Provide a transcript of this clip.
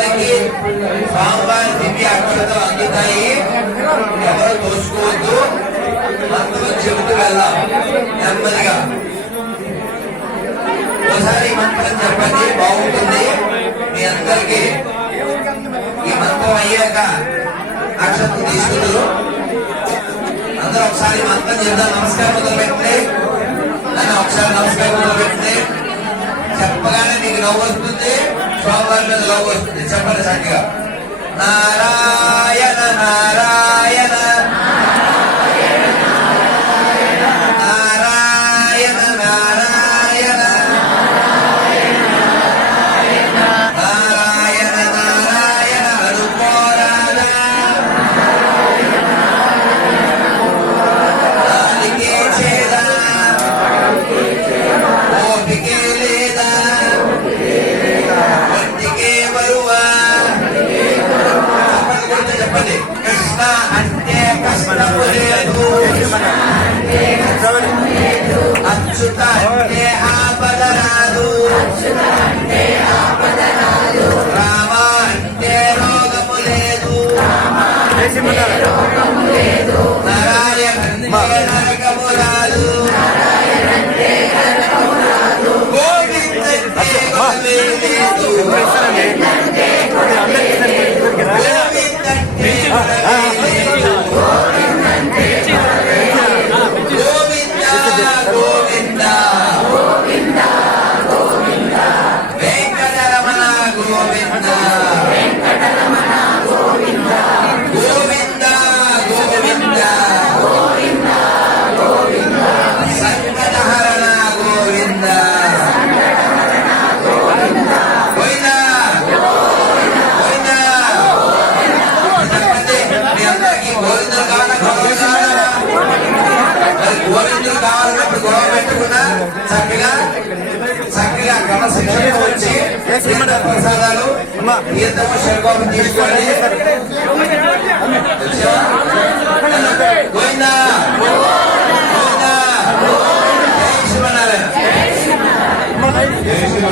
అందరికీ స్వామివారి దివ్య అక్షతలు అందుతాయి. ఎవరు తోసుకోవద్దు. మంత్రం చెబుతూ వెళ్దాం. నెమ్మదిగా. ఒకసారి మంత్రం చెప్పండి. బాగుంటుంది. మీ అందరికీ. ఈ మంత్రం అయ్యాక అక్షతలు తీసుకుంటారు అందరూ ఒకసారి మంత్రం చెప్దాం. నమస్కారం మొదలు పెట్టండి నన్ను ఒకసారి నమస్కారం మొదలు పెట్టండి చెప్పగానే నీకు నవ్వు వస్తుంది. స్వామివారి మీద లవ్ వస్తుంది చెప్పండి చక్కగా నారాయణ నారాయణ అచ్యుత అంటే ఆపద రాదు రామ అంటే రోగము లేదు నారాయణ అంటే నరకము రాదు చక్కగా చక్కగా క్రమశిక్షణ వచ్చి ప్రసాదాలు తీర్థ పుష్పాలు తీసుకోండి.